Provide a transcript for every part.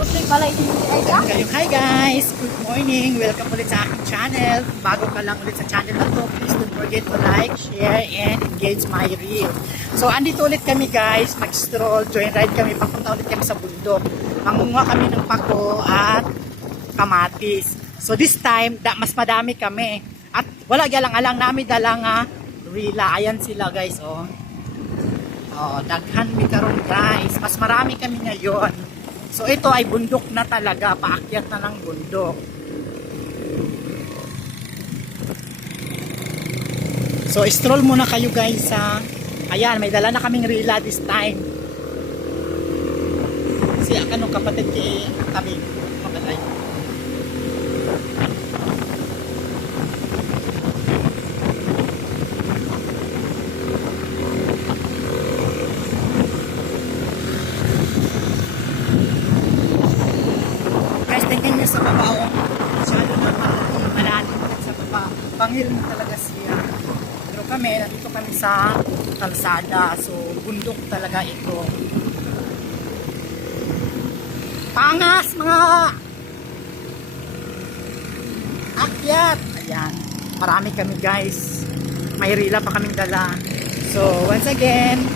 Ayan kayo. Hi guys! Good morning! Welcome ulit sa aking channel. Bago ka lang ulit sa channel na to, please don't forget to like, share, and engage my reel. So, andito ulit kami guys. Mag-stroll, join ride kami. Papunta ulit kami sa bundok. Mangunguha kami ng pako at kamatis. So, this time, mas madami kami. At wala galang-alang namin dalang rila. Ayan sila guys, oh. Oh, daghan mi karon guys. Mas marami kami ngayon. So ito ay bundok na talaga, paakyat na ng bundok. So stroll muna kayo guys ha. Ayan, may dala na kaming rila this time. Si kanong kapatid kami kapatid. Sa baba, masyado na malalim sa baba. Pangil na talaga siya. Pero kami, nandito kami sa kalsada. So, bundok talaga ito. Pangas, mga akyat. Ayan. Marami kami guys. May rila pa kaming dala. So, once again,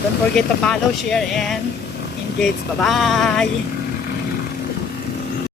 don't forget to follow, share, and engage. Bye-bye!